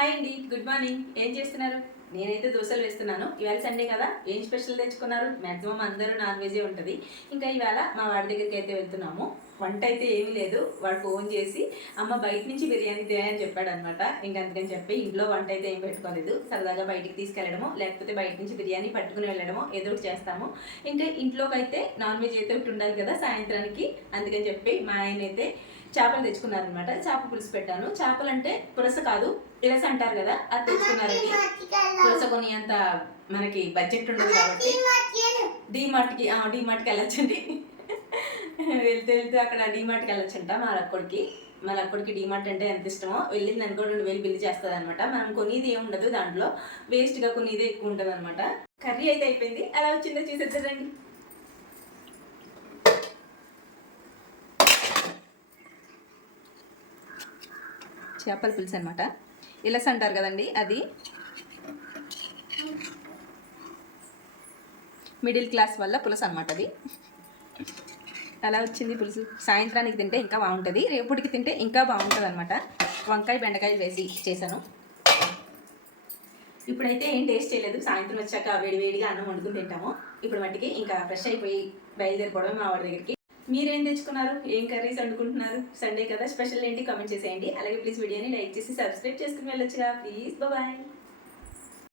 Hi అండి, good morning. ఏం చేస్తున్నారు? నేనైతే దోశలు వేస్తున్నాను. ఇవాళ సండే కదా, ఏం స్పెషల్ తెచ్చుకున్నారు? మ్యాక్సిమం అందరూ నాన్ వెజే ఉంటుంది. ఇంకా ఇవాళ మా వాడి దగ్గరికి అయితే వెళ్తున్నాము. వంట అయితే ఏమీ లేదు. వాడు ఫోన్ చేసి అమ్మ బయట నుంచి బిర్యానీ తేయని చెప్పాడు అనమాట. ఇంకా అందుకని చెప్పి ఇంట్లో వంట అయితే ఏం పెట్టుకోలేదు. సరదాగా బయటికి తీసుకెళ్ళడమో లేకపోతే బయట నుంచి బిర్యానీ పట్టుకుని వెళ్ళడమో ఏదో ఒకటి చేస్తాము. ఇంకా ఇంట్లోకి అయితే నాన్ వెజ్ అయితే ఒకటి ఉండాలి కదా సాయంత్రానికి. అందుకని చెప్పి మా ఆయన అయితే చేపలు తెచ్చుకున్నారనమాట. చేప పులుసు పెట్టాను. చేపలు అంటే పులస కాదు, ఇలస అంటారు కదా, అది తెచ్చుకున్నారండి. పులస కొని అంత మనకి బడ్జెట్ ఉండదు కాబట్టి డీమార్ట్కి వెళ్ళొచ్చండి. వెళ్తే అక్కడ డీమార్ట్కి వెళ్ళొచ్చంట మా లక్కడికి డీమార్ట్ అంటే ఎంత ఇష్టమో. వెళ్ళింది అనుకో 2000 బిల్లు చేస్తుంది అనమాట. మనం కొనిది ఏమి ఉండదు, దాంట్లో వేస్ట్గా కొనిదే ఎక్కువ ఉంటుంది అనమాట. కర్రీ అయితే అయిపోయింది. ఎలా వచ్చిందో చూసేద్దండి. చేపల పులుసు అనమాట. ఇలస అంటారు కదండి, అది మిడిల్ క్లాస్ వల్ల పులుసు అనమాట. అది అలా వచ్చింది పులుసు. సాయంత్రానికి తింటే ఇంకా బాగుంటుంది, రేపటికి తింటే ఇంకా బాగుంటుంది అనమాట. వంకాయ బెండకాయలు వేసి చేశాను. ఇప్పుడైతే ఏం టేస్ట్ చేయలేదు. సాయంత్రం వచ్చాక వేడివేడిగా అన్నం వండుకుని తింటాము. ఇప్పుడు మట్టికి ఇంకా ఫ్రెష్ అయిపోయి బయలుదేరిపోవడం మా వాడి దగ్గరికి. మీరేం తెచ్చుకున్నారు? ఏం కర్రీస్ వండుకుంటున్నారు? సండే కదా, స్పెషల్ ఏంటి కామెంట్ చేసేయండి. అలాగే ప్లీజ్ వీడియోని లైక్ చేసి సబ్స్క్రైబ్ చేసుకుని వెళ్ళొచ్చుగా ప్లీజ్. బాయ్.